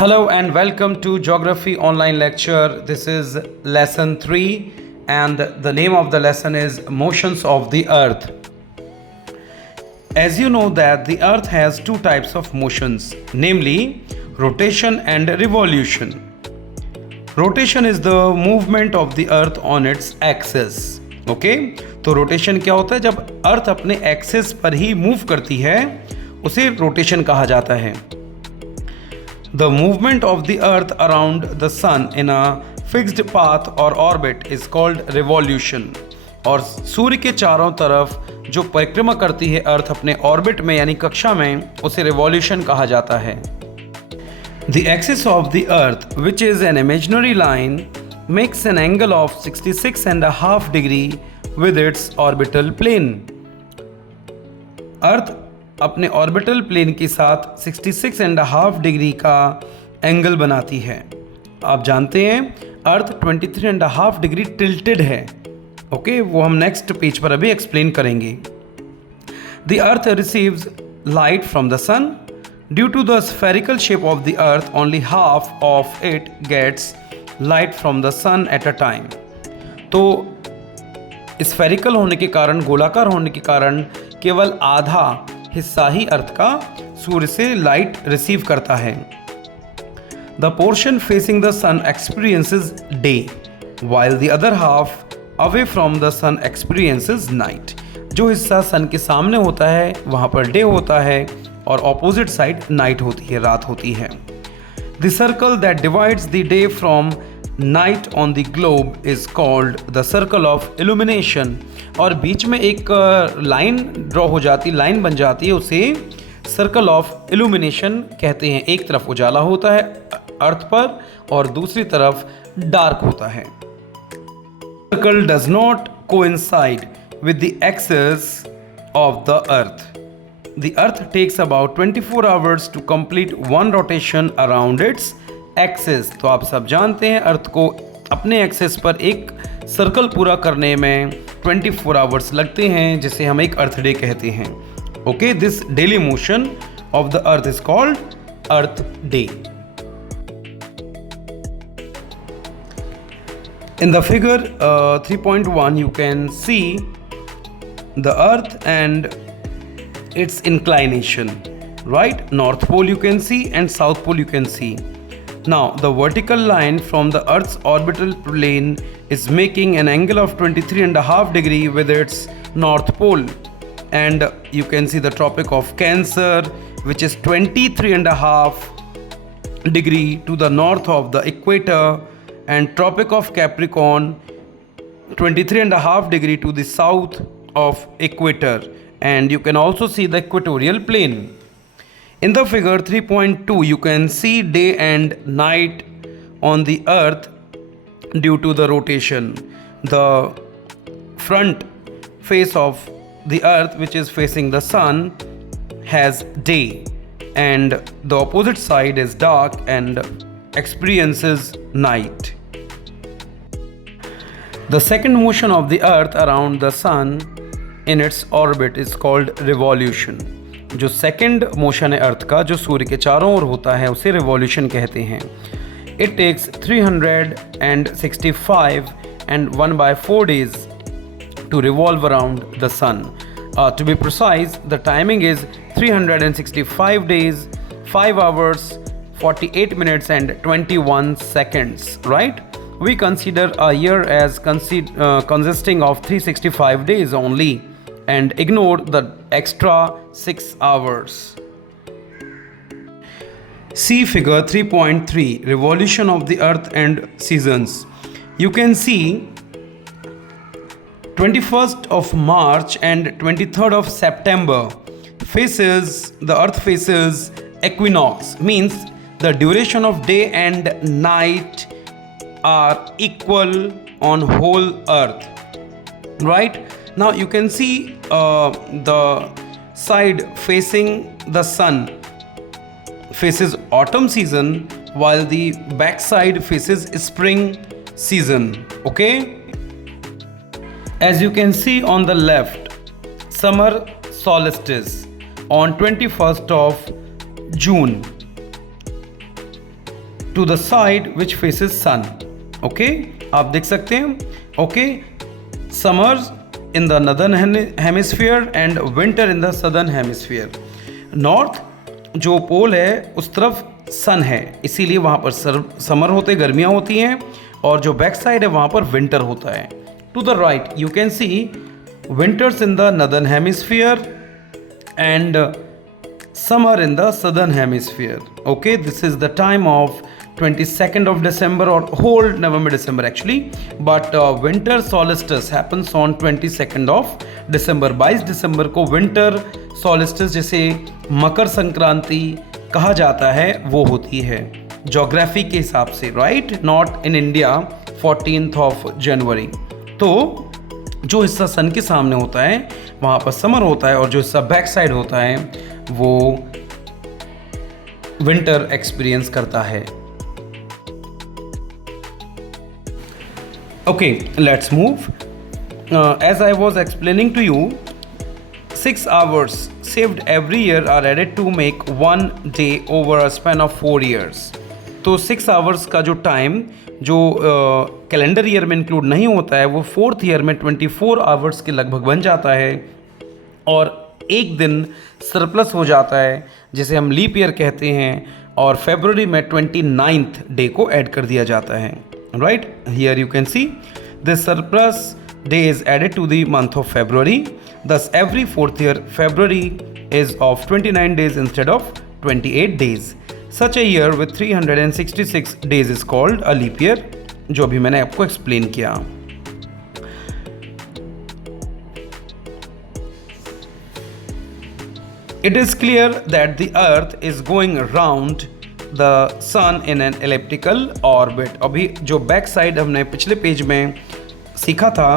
Hello and welcome to Geography Online Lecture. This is lesson 3 and the name of the lesson is Motions of the Earth. As you know that the Earth has two types of motions, namely rotation and revolution. Rotation is the movement of the Earth on its axis. Okay तो रोटेशन क्या होता है? जब अर्थ अपने एक्सिस पर ही मूव करती है उसे रोटेशन कहा जाता है. The movement of the earth around the sun in a fixed path or orbit is called revolution. और सूर्य के चारों तरफ जो परिक्रमा करती है अर्थ अपने ऑर्बिट में यानी कक्षा में, उसे रिवॉल्यूशन कहा जाता है. The axis of the earth, which is an imaginary line, makes an angle of 66.5 degree with its orbital plane. अर्थ अपने ऑर्बिटल प्लेन के साथ 66.5 डिग्री का एंगल बनाती है. आप जानते हैं अर्थ 23.5 डिग्री टिल्टेड है. ओके वो हम नेक्स्ट पेज पर अभी एक्सप्लेन करेंगे. The earth receives light from the sun. Due to the spherical shape of the earth only half of it gets light from the sun at a time. तो spherical होने के कारण, गोलाकार होने के कारण केवल आधा हिस्सा ही अर्थ का सूर्य से लाइट रिसीव करता है. The portion facing the sun experiences day while the other half away from the sun experiences night. जो हिस्सा सन के सामने होता है वहाँ पर डे होता है और ऑपोजिट साइड नाइट होती है, रात होती है. The circle that divides the day from night on the globe is called the circle of illumination. और बीच में एक लाइन ड्रॉ हो जाती, लाइन बन जाती है, उसे सर्कल ऑफ इल्यूमिनेशन कहते हैं. एक तरफ उजाला होता है अर्थ पर और दूसरी तरफ डार्क होता है. Circle does not coincide with the axis of the earth. The earth takes about 24 hours to complete one rotation around its axis. तो आप सब जानते हैं अर्थ को अपने एक्सिस पर एक सर्कल पूरा करने में 24 आवर्स लगते हैं, जिसे हम एक अर्थ डे कहते हैं. Okay, this daily motion of the earth is called earth day. In the figure 3.1 you can see the earth and its inclination, right? North pole you can see and south pole you can see. Now the vertical line from the earth's orbital plane is making an angle of 23.5 degree with its north pole, and you can see the Tropic of Cancer, which is 23.5 degree to the north of the equator, and Tropic of Capricorn 23.5 degree to the south of equator, and you can also see the equatorial plane. In the figure 3.2 you can see day and night on the earth due to the rotation. The front face of the earth, which is facing the sun, has day, and the opposite side is dark and experiences night. The second motion of the earth around the sun in its orbit is called revolution. जो second motion है अर्थ का, जो सूर्य के चारों ओर होता है, उसे revolution कहते हैं. It takes 365 and 1/4 days to revolve around the sun. To be precise, the timing is 365 days, 5 hours, 48 minutes and 21 seconds, right? We consider a year as consisting of 365 days only and ignore the extra 6 hours. See figure 3.3, revolution of the earth and seasons. You can see 21st of March and 23rd of September the earth faces equinox, means the duration of day and night are equal on whole earth, right? Now you can see the side facing the sun faces autumn season while the back side faces spring season. Okay, as you can see on the left, summer solstice on 21st of June. To the side which faces sun. Okay, आप देख सकते हैं। Okay, summers in the northern hemisphere and winter in the southern hemisphere. North जो pole है उस तरफ सन है, इसीलिए वहाँ पर समर होते, गर्मियाँ होती हैं, और जो बैक साइड है वहाँ पर विंटर होता है। To the right you can see winters in the northern hemisphere and summer in the southern hemisphere. Okay, this is the time of 22nd of December or whole November December actually, but winter solstice happens on 22nd of December. 22 दिसंबर को winter solstice जिसे मकर संक्रांति कहा जाता है वो होती है ज्योग्राफी के हिसाब से, right, not in India 14th of January। तो जो हिस्सा सन के सामने होता है वहाँ पर समर होता है, और जो हिस्सा बैक साइड होता है वो विंटर एक्सपीरियंस करता है। Okay, let's move. As I was explaining to you, 6 hours saved every year are added to make 1 day over a span of 4 years। तो 6 hours का जो टाइम जो कैलेंडर ईयर में इंक्लूड नहीं होता है वो 4th ईयर में 24 hours के लगभग बन जाता है, और एक दिन सरप्लस हो जाता है जिसे हम लीप ईयर कहते हैं, और फरवरी में 29th डे को ऐड कर दिया जाता है, right. Here you can see this surplus day is added to the month of February, thus every 4th year February is of 29 days instead of 28 days. Such a year with 366 days is called a leap year, जो अभी मैंने आपको एक्सप्लेन किया। It is clear that the earth is going around the sun in an elliptical orbit। अभी जो back side हमने पिछले पेज में सीखा था,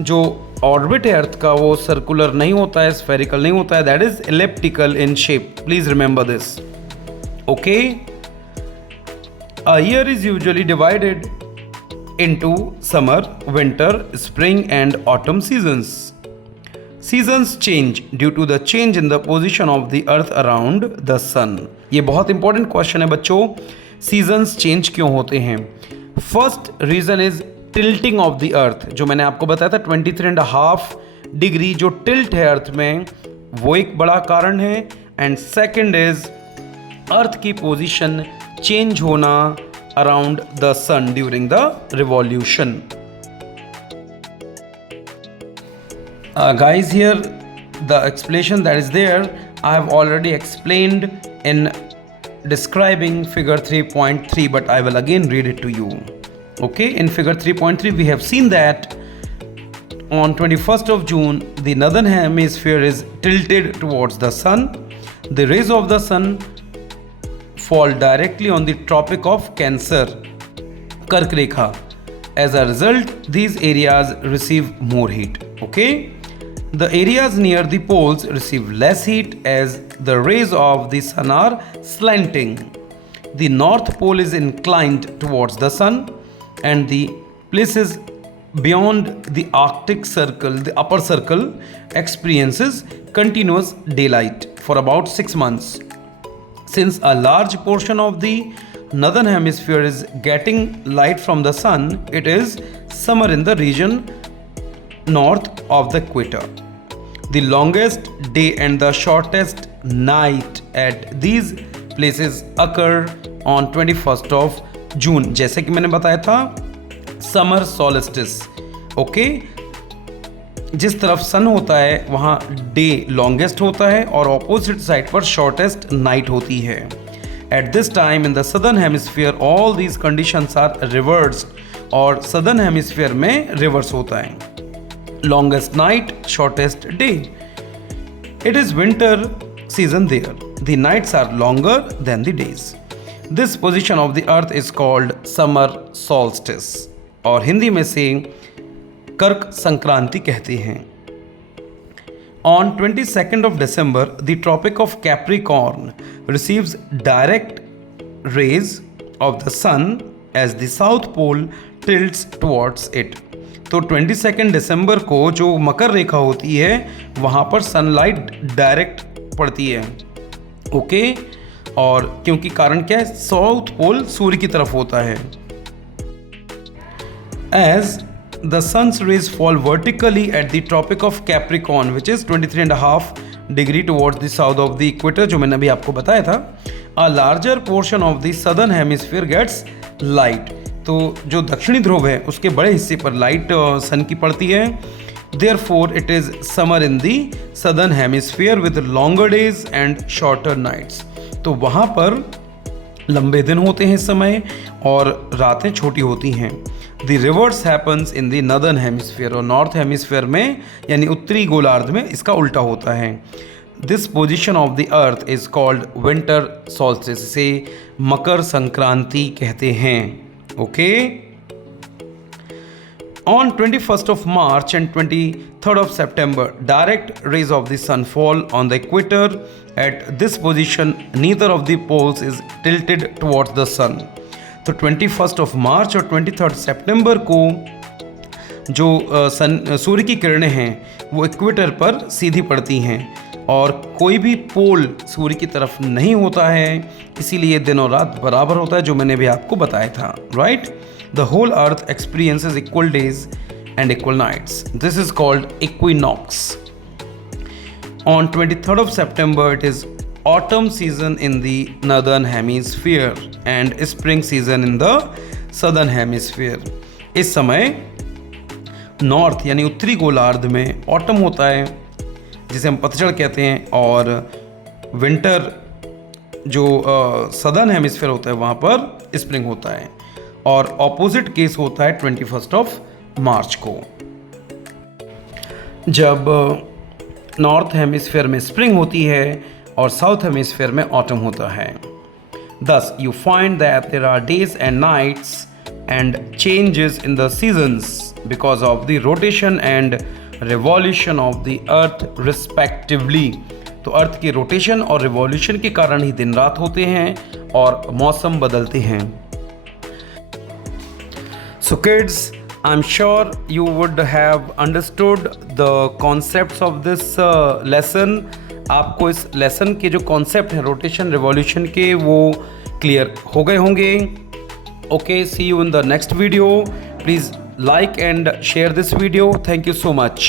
जो ऑर्बिट है अर्थ का वो सर्कुलर नहीं होता है, स्फेरिकल नहीं होता है, that is elliptical in shape. Please remember this. Okay, a year is usually divided into summer, winter, spring and autumn seasons. Seasons change due to the change in the position of the earth around the sun. ये बहुत important question है बच्चों, seasons change क्यों होते हैं। First reason is tilting of the earth, जो मैंने आपको बताया था 23.5 डिग्री जो टिल्ट है अर्थ में, वो एक बड़ा कारण है। एंड सेकंड इज अर्थ की पोजीशन चेंज होना around the sun during the revolution. Guys, here the explanation that is there I have already explained in describing figure 3.3, but I will again read it to you. Okay, in figure 3.3 we have seen that on 21st of June the northern hemisphere is tilted towards the sun. The rays of the sun fall directly on the tropic of Cancer, Kark Rekha. As a result, these areas receive more heat. Okay, the areas near the poles receive less heat as the rays of the sun are slanting. The north pole is inclined towards the sun, and the places beyond the Arctic Circle, the upper circle, experiences continuous daylight for about 6 months. Since a large portion of the northern hemisphere is getting light from the sun, it is summer in the region north of the equator. The longest day and the shortest night at these places occur on 21st of June, जैसे कि मैंने बताया था summer solstice. Okay, जिस तरफ सन होता है वहाँ डे लॉन्गेस्ट होता है और ऑपोजिट साइड पर शॉर्टेस्ट नाइट होती है। At this time in the southern hemisphere all these conditions are reversed, और सदर्न हेमिस्फीयर में रिवर्स होता है, longest night, shortest day. It is winter season there. The nights are longer than the days. This position of the earth is called summer solstice, और हिंदी में से कर्क संक्रांति कहते हैं। On 22nd of December, the Tropic of Capricorn receives direct rays of the sun as the South Pole tilts towards it. तो 22 दिसंबर को जो मकर रेखा होती है वहाँ पर सनलाइट डायरेक्ट पड़ती है। ओके, और क्योंकि कारण क्या है, साउथ पोल सूर्य की तरफ होता है। As the sun's rays fall vertically at the tropic of Capricorn which is 23.5 degree towards the south of the equator, जो मैंने अभी आपको बताया था, a larger portion of the southern hemisphere gets light. तो जो दक्षिणी ध्रुव है उसके बड़े हिस्से पर लाइट सन की पड़ती है। Therefore it is summer in the southern hemisphere with longer days and shorter nights. तो वहाँ पर लंबे दिन होते हैं इस समय और रातें छोटी होती हैं। The reverse happens in the northern hemisphere, और नॉर्थ हेमिस्फीयर में यानी उत्तरी गोलार्ध में इसका उल्टा होता है। This position of the earth is called winter solstice, इसे मकर संक्रांति कहते हैं। Okay, On 21st of March and 23rd of September, direct rays of the sun fall on the equator. At this position, neither of the poles is tilted towards the sun. तो 21st of March और 23rd सितंबर को जो सूर्य की किरणें हैं वो इक्वेटर पर सीधी पड़ती हैं और कोई भी पोल सूर्य की तरफ नहीं होता है, इसीलिए दिन और रात बराबर होता है, जो मैंने भी आपको बताया था, right? The whole earth experiences equal days and equal nights. This is called equinox. On 23rd of September, it is autumn season in the northern hemisphere and spring season in the southern hemisphere. इस समय नॉर्थ यानी उत्तरी गोलार्ध में ऑटम होता है जिसे हम पतझड़ कहते हैं, और विंटर जो सदर्न हेमिस्फीयर होता है वहाँ पर स्प्रिंग होता है, और ऑपोजिट केस होता है 21st ऑफ मार्च को, जब नॉर्थ हेमिस्फीयर में स्प्रिंग होती है और साउथ हेमिस्फीयर में ऑटम होता है। Thus you find that there are days and nights and changes in the seasons because of the rotation and revolution of the earth respectively. तो अर्थ के रोटेशन और रिवॉल्यूशन के कारण ही दिन रात होते हैं और मौसम बदलते हैं। So kids, I'm sure you would have understood the concepts of this lesson. आपको इस लेसन के जो कॉन्सेप्ट हैं रोटेशन रिवॉल्यूशन के वो क्लियर हो गए होंगे। Okay, see you in the next video. Please like and share this video. Thank you so much.